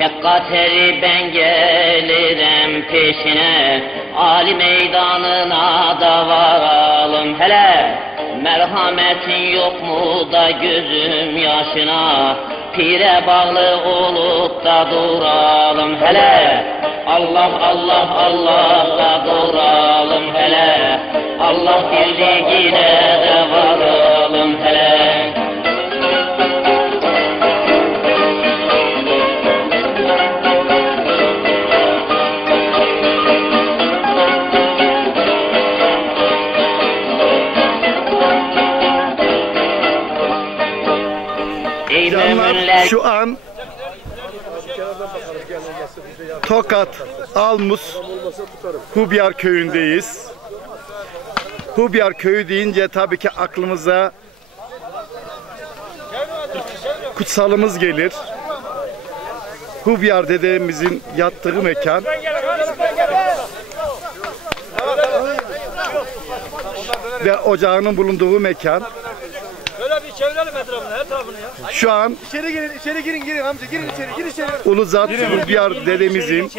Kateri ben gelirim peşine Ali meydanına da varalım hele. Merhametin yok mu da gözüm yaşına? Pire bağlı olup da duralım hele. Allah Allah Allah da duralım hele. Allah birliğine de varalım hele şu an Tokat Almus Hubyar köyündeyiz. Hubyar köyü deyince tabii ki aklımıza kutsalımız gelir. Hubyar dedemizin yattığı mekan. Ve ocağının bulunduğu mekan. Bir çevirelim etrafını, her tarafını ya. Şu an İçeri girin, içeri girin, girin amca, girin içeri, gir içeri. Uluzat Hubyar dedemizin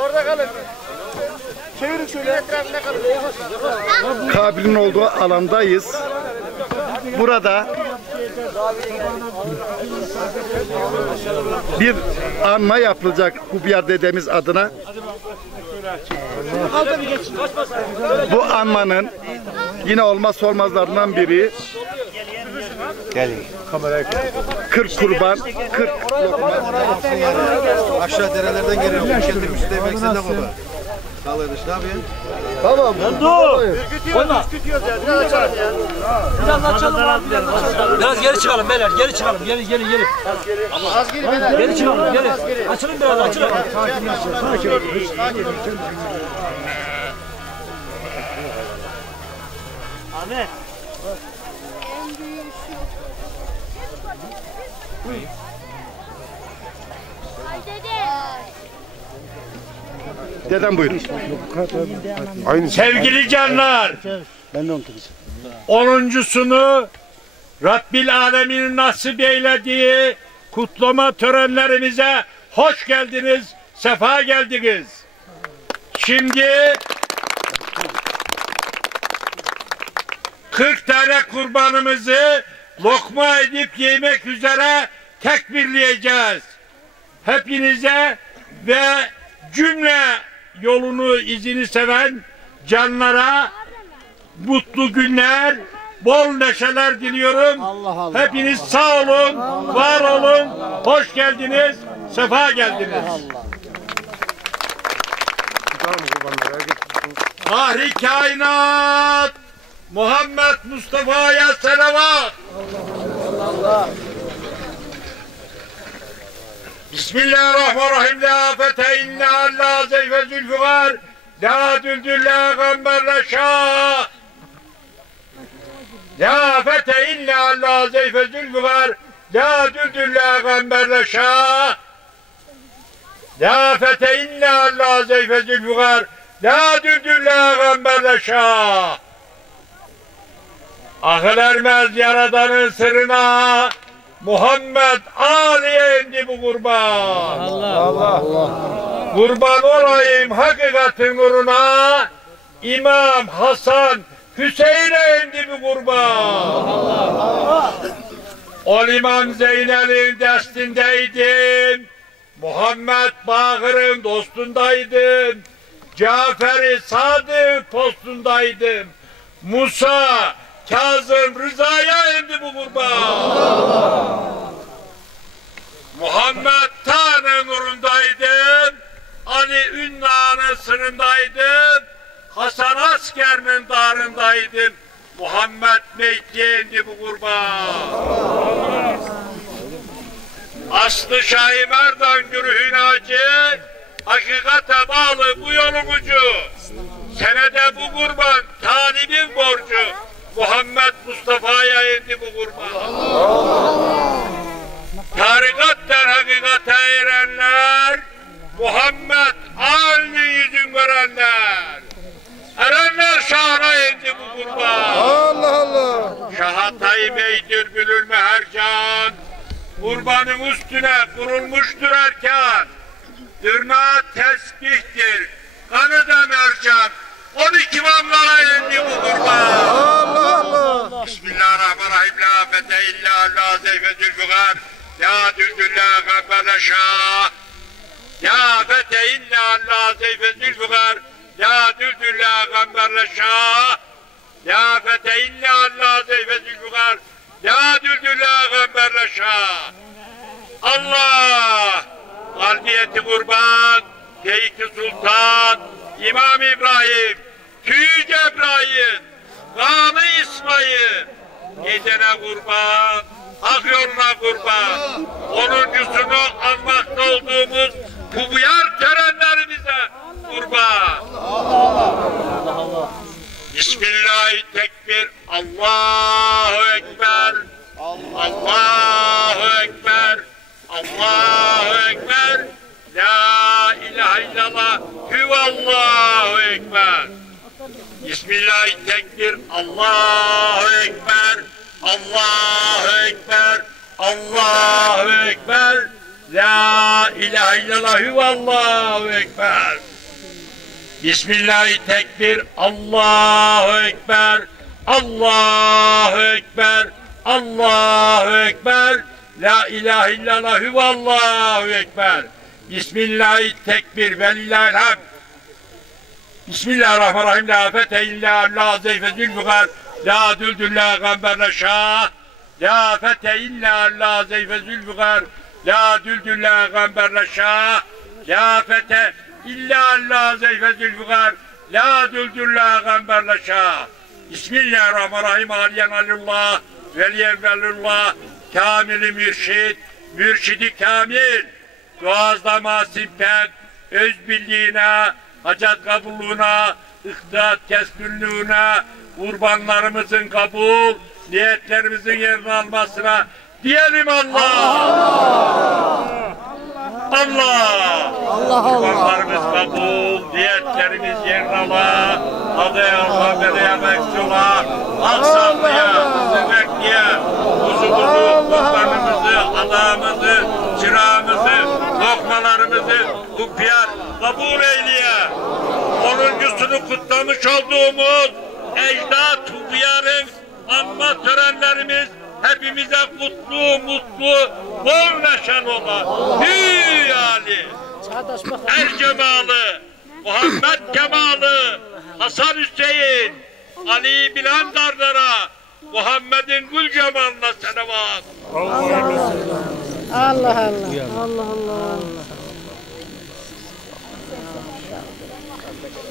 Orada kalın. Çevirin şöyle. Etrafına kalın. Kabil'in olduğu alandayız. Burada bir anma yapılacak Hubyar dedemiz adına. Bu anmanın yine olmazsa olmazlarından biri 40 kurban, 40 Aşağı derelerden geliyorum. Kendi üstü demek sen de baba. Sağlayın işte ne yapıyorsun? Biraz geri çıkalım beyler, geri çıkalım, geri, geri, geri. Az geri beyler. Geri çıkalım, geri. Açılın biraz, açılın. Ahmet. Dedem buyurun. Sevgili canlar, onuncusunu Rabbil Alemin'in nasip eylediği kutlama törenlerimize hoş geldiniz, sefa geldiniz. Şimdi 40 tane kurbanımızı lokma edip yemek üzere tekbirleyeceğiz. Hepinize ve cümle yolunu izini seven canlara mutlu günler, bol neşeler diliyorum. Hepiniz sağ olun, var olun, hoş geldiniz, sefa geldiniz. Fahri kainat Muhammed Mustafa'ya selavat. Bismillahirrahmanirrahim. La fete inna Allah zeyfe zülfügar. La düldül la gamberle şah. La fete inna Allah zeyfe zülfügar. La düldül la gamberle şah. La fete inna Allah zeyfe zülfügar. La düldül la gamberle şah. Akıl ermez yaradanın sırrına Muhammed Ali'ye indi bu kurban. Allah Allah. Kurban olayım hakikatin nuruna İmam Hasan Hüseyin'e indi bu kurban. O İmam Zeynel'in destindeydim. Muhammed Bakır'ın dostundaydım. Cafer-i Sadık postundaydım. Musa Kazım Rıza'ya indi bu kurban. Muhammed Tanrı nurundaydım. Ali Ünna'nın sırındaydım. Hasan Asker'in darındaydım. Muhammed Mehdi'ye indi bu kurban. Aslı Şahi Merdan Gürühün Hacı, hakikate bağlı bu yolun ucu. Senede bu kurban talibin borcu. Muhammed Mustafa'ya indi bu kurban. Tarikatten hakikate erenler, Muhammed Ali'nin yüzün görenler. Erenler şahına indi bu kurban. Allah Allah. Şahatay Bey Dürbülül Mehercan, kurbanın üstüne kurulmuştur erkan. Dırnağı tesbihtir, kanı da mercan. 12 mamlara indi bu kurban. Allah Allah. Bismillahirrahmanirrahim. La fete illa la zeyfe zülfügar. La düldülle gabbele şah. La fete illa la zeyfe zülfügar. La düldülle gabbele şah. La fete illa la zeyfe zülfügar. La düldülle gabbele şah. Allah! Kalbiyeti kurban, Teyki Sultan, İmam İbrahim, Tüy Cebrail, Kanı İsmail, Gecene kurban, Hak yoluna kurban, onuncusunu anmakta olduğumuz Kubuyar törenlerimize kurban. Bismillahi tekbir, Allahu Ekber, Allahu Ekber, Allahu Ekber, La ilahe illallah, Hüvallahu Ekber. Bismillahi tekbir, Allahu Ekber, Allahu Ekber, Allahu Ekber, La ilahe illallah, Hüvallahu Ekber. Bismillahi tekbir, Allahu Ekber, Allahu Ekber, Allahu Ekber, La ilahe illallah, Hüvallahu Ekber. Bismillahi tekbir, velillahil hamd. Bismillahirrahmanirrahim. La fete illa la zeyfe zülfügar. La düldül la gamberle şah. La fete illa la zeyfe zülfügar. La düldül la gamberle şah. La fete illa la zeyfe zülfügar. La düldül la gamberle şah. Bismillahirrahmanirrahim. Aliyen alillah. Veliyen velillah. Kamili mürşid. Mürşidi kamil. Doğazlama simpek. Öz birliğine, hacat kabulluğuna, ıhtat keskünlüğüne, kurbanlarımızın kabul, niyetlerimizin yerini almasına diyelim Allah! Allah! Kurbanlarımız kabul, niyetlerimiz yerini ala, adaya Allah, bedeye meksula, aksaklıya, zübekliye, kuzumuzu, kurbanımızı, adamımızı, çırağımızı, lokmalarımızı, kupiyar, kabul eyleye. Onuncusunu kutlamış olduğumuz ecdat hukuyarın anma törenlerimiz hepimize kutlu, mutlu, bol neşen ola. Hü Ali, Er Cemalı, Muhammed Kemalı, Hasan Hüseyin, Ali Bilan Dardara, Muhammed'in gül cemalına selavat. Allah Allah. Allah Allah.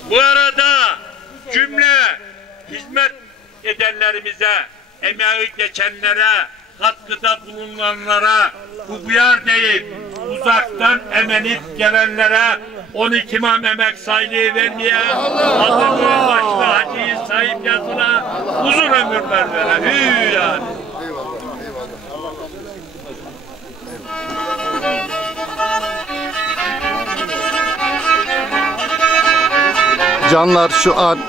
Bu arada cümle hizmet edenlerimize, emeği geçenlere, katkıda bulunanlara, kubuyar deyip uzaktan emenip gelenlere 12 imam emek saylığı vermeye, adını başta hacıyı sahip yazına uzun ömürler vere. Hü yani. Canlar şu an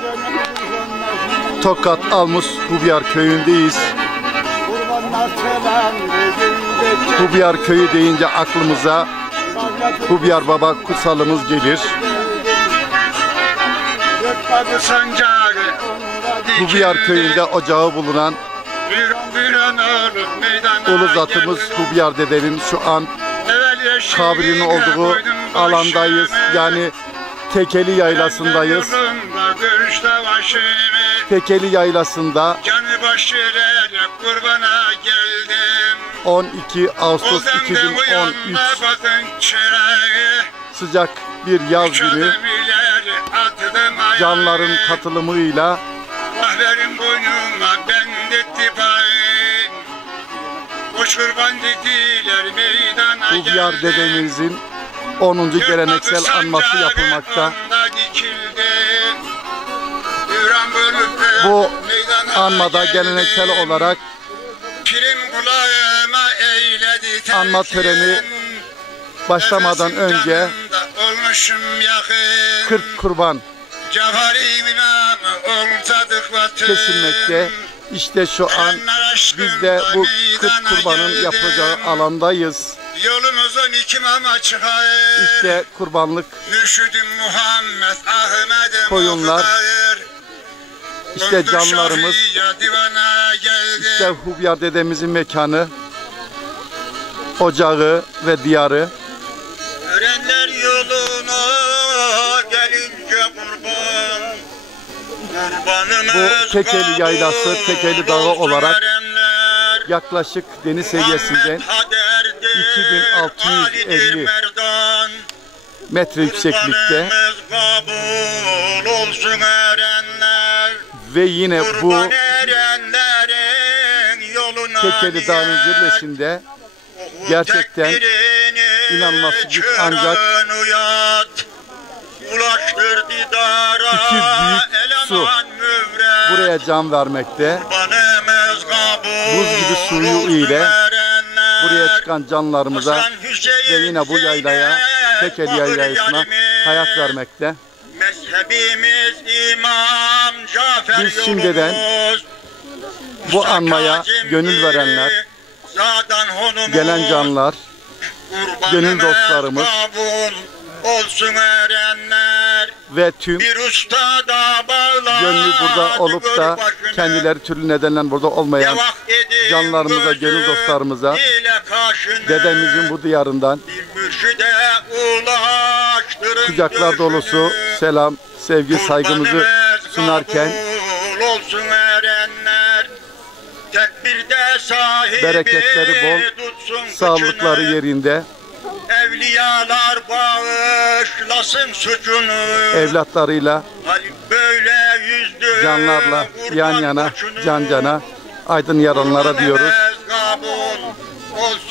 Tokat Almus Hubiyar köyündeyiz. Hubiyar köyü deyince aklımıza Hubiyar Baba kutsalımız gelir. Hubiyar köyünde ocağı bulunan ulu zatımız Hubiyar dedenin şu an kabrinin olduğu alandayız. Yani Tekeli Yaylası'ndayız. Tekeli Yaylası'nda Canı başıyla kurbana geldim. 12 Ağustos 2013 sıcak bir yaz günü canların katılımıyla Hubiyar geldim. dedemizin 10. geleneksel anması yapılmakta. Bu anmada geleneksel olarak Anma töreni başlamadan önce Yanında olmuşum yakın 40 kurban kesilmekte. İşte şu an biz de bu kırk kurbanın yapılacağı alandayız. Yolumuzun iki mama çıkar. İşte kurbanlık Koyunlar. İşte canlarımız. İşte Hubyar dedemizin mekanı, ocağı ve diyarı. Örenler yoluna Bu Tekeli Yaylası, Tekeli Dağı olarak. Yaklaşık deniz seviyesinden Muhammed Hader'dir, 2650 Ali'dir Merdan. metre yükseklikte ve yine bu Tekeli Dağı'nın zirvesinde gerçekten inanması güç ancak İki büyük su. Buraya can vermekte. Buz gibi suyu ile. Buraya çıkan canlarımıza ve yine bu yaylaya, Tekeli Yaylası'na hayat vermekte. Mezhebimiz İmam Cafer Biz şimdiden bu anmaya gönül verenler. Gelen canlar, gönül dostlarımız kabul olsun erenler. ve tüm gönlü burada olup da kendileri türlü nedenler burada olmayan canlarımıza, gönül dostlarımıza, dedemizin bu diyarından kucaklar dolusu selam, sevgi, saygımızı sunarken kabul olsun erenler. Tekbirde sahibi bereketleri bol, sağlıkları yerinde, Evliyalar bağışlasın suçunu. evlatlarıyla, böyle. Canlarla yan yana, can cana, aydın yaranlara diyoruz.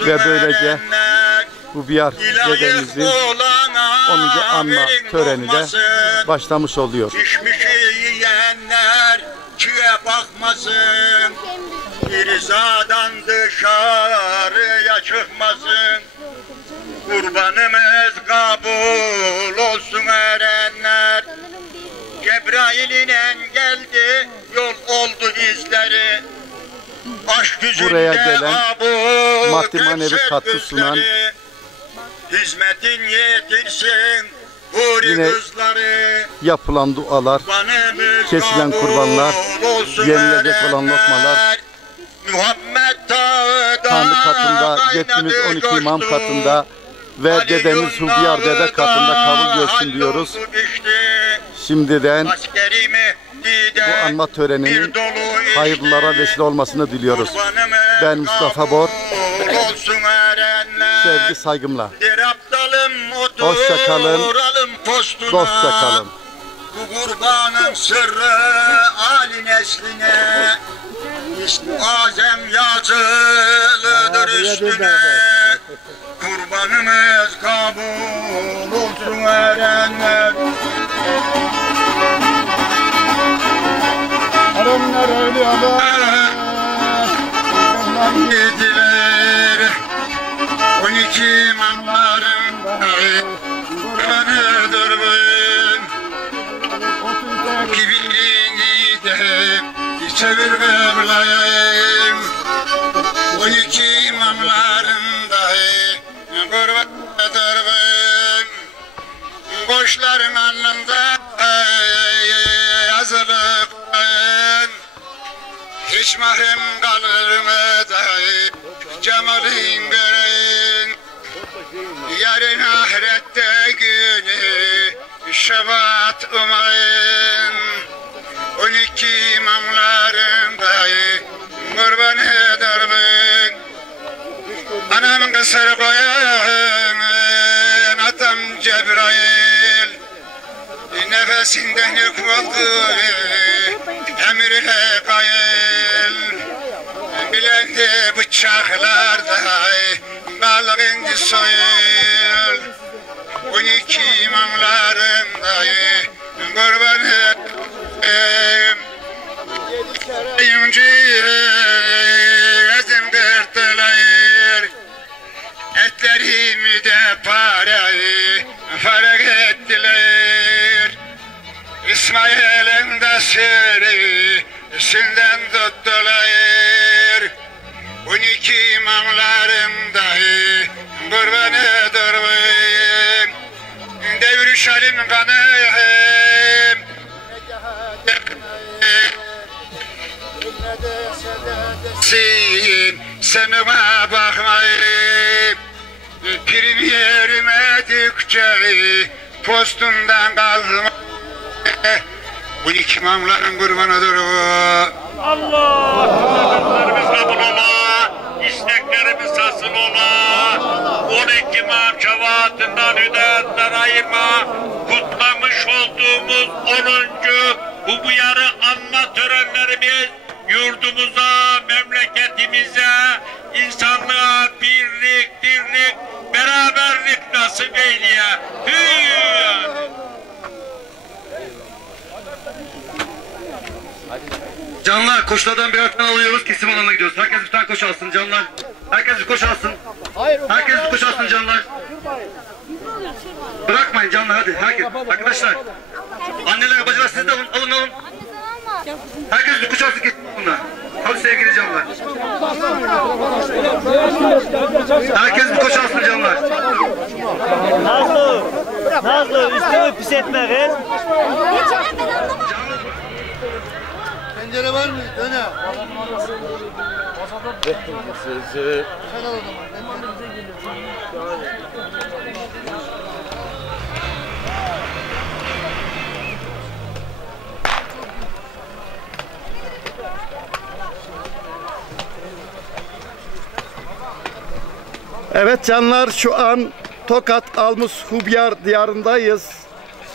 Ve böylece. Bu biyar dedemizin olana 10. anma töreni de başlamış oluyor. Pişmişi yiyenler çiğe bakmasın. Rızadan dışarıya çıkmasın. Kurbanımız kabul olsun erenler. Cebrail'in geldi, yol oldu izleri. Aşk Buraya gelen, maddi manevi katkı sunan. Hizmetin yetirsin, Yine. Yapılan dualar, kesilen kurbanlar, yenilecek olan lokmalar, Tanrı katında, ceddimiz 12 imam katında ve dedemiz Hubiyar dede katında kabul görsün diyoruz. Şimdiden bu anma töreninin hayırlılara vesile olmasını diliyoruz. Ben Mustafa Bor, sevgi saygımla. Hoşça kalın. Dostça kalın. Bu kurbanın sırrı Ali nesline azem yazılıdır üstüne Kurbanımız kabul olsun erenler Erenler evliyalar. Yediler On iki imamların Kurbanıdır ben Ki birini de çevir Mevlayım On iki imamların dahi Kurbanıdır ben Koçların alnında yazılı ben hiç mahrem kalır mı dahi cemalin göreyim Yarın ahirette günü şefaat umayın. On iki imamların dahi kurban ederim Anam kısır koyun atam Cebrail Nefesinden yıkıldı emrine kayıl Bilen de bıçaklar dahi kalkın soyul On iki imamların Şalim kanıyım Sin senime bakmayıp Pirim yerime dikçe Postundan kalma. Bu iki imamların kurbanıdır bu Allah'larımız kabul ola, hasıl ola. 12 imam şefaatinden hidayetler ayırma. Kutlamış olduğumuz 10. bu yarı anma törenlerimiz yurdumuza, memleketimize, insanlığa birlik, dirlik, beraberlik nasip eyleye. Canlar koşulardan bir arkadan alıyoruz kesim alanına gidiyoruz. Herkes bir tane koş alsın canlar. Herkes bir koş alsın. Herkes bir koş alsın canlar. Bırakmayın canlar hadi. Herkes. Arkadaşlar. Anneler bacılar siz de alın alın alın. Herkes bir koş alsın kesim alanına. Hadi sevgili canlar. Herkes bir koş alsın canlar. Nazlı. Nazlı üstümü pis etme kız. Pencere var mı? Döne. Evet canlar şu an Tokat Almus Hubyar diyarındayız.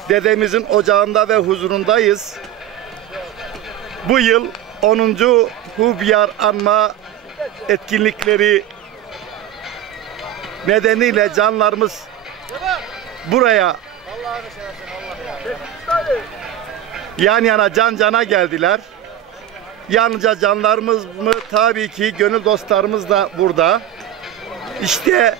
Dedemizin ocağında ve huzurundayız. Bu yıl 10. Hubyar anma etkinlikleri nedeniyle canlarımız buraya yan yana can cana geldiler. Yalnızca canlarımız mı? Tabii ki gönül dostlarımız da burada. İşte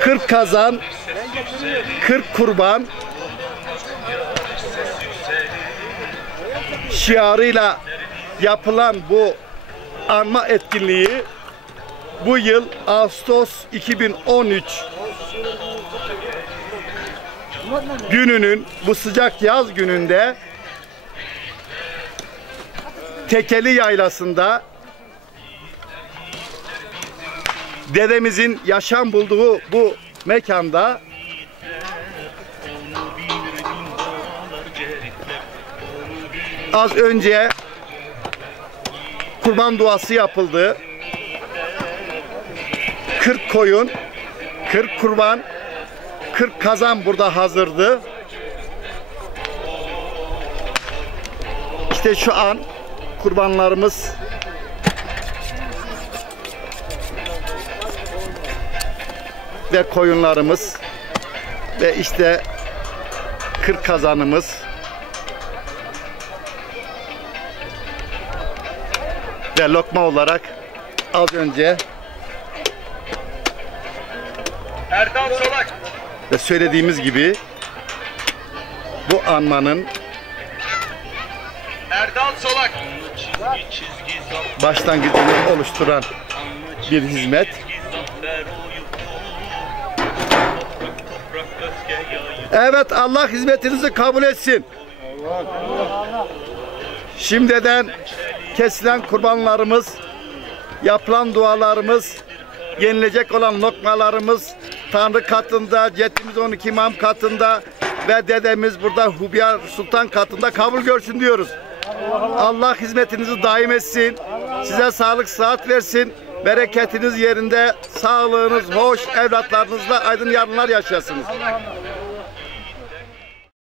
Kırk kazan, kırk kurban şiarıyla yapılan bu anma etkinliği bu yıl Ağustos 2013 gününün bu sıcak yaz gününde Tekeli Yaylası'nda dedemizin yaşam bulduğu bu mekanda az önce kurban duası yapıldı. 40 koyun, 40 kurban, 40 kazan burada hazırdı. İşte şu an kurbanlarımız ve koyunlarımız ve işte kırk kazanımız ve lokma olarak az önce Erdal Solak. ve söylediğimiz gibi bu anmanın Erdal Solak. başlangıcını oluşturan bir hizmet. Evet Allah hizmetinizi kabul etsin. Şimdiden kesilen kurbanlarımız, yapılan dualarımız, yenilecek olan lokmalarımız Tanrı katında, Ceddimiz 12 imam katında ve dedemiz burada Hubiyar Sultan katında kabul görsün diyoruz. Allah hizmetinizi daim etsin. Size sağlık sıhhat versin. Bereketiniz yerinde, sağlığınız hoş, evlatlarınızla aydın yarınlar yaşasınız.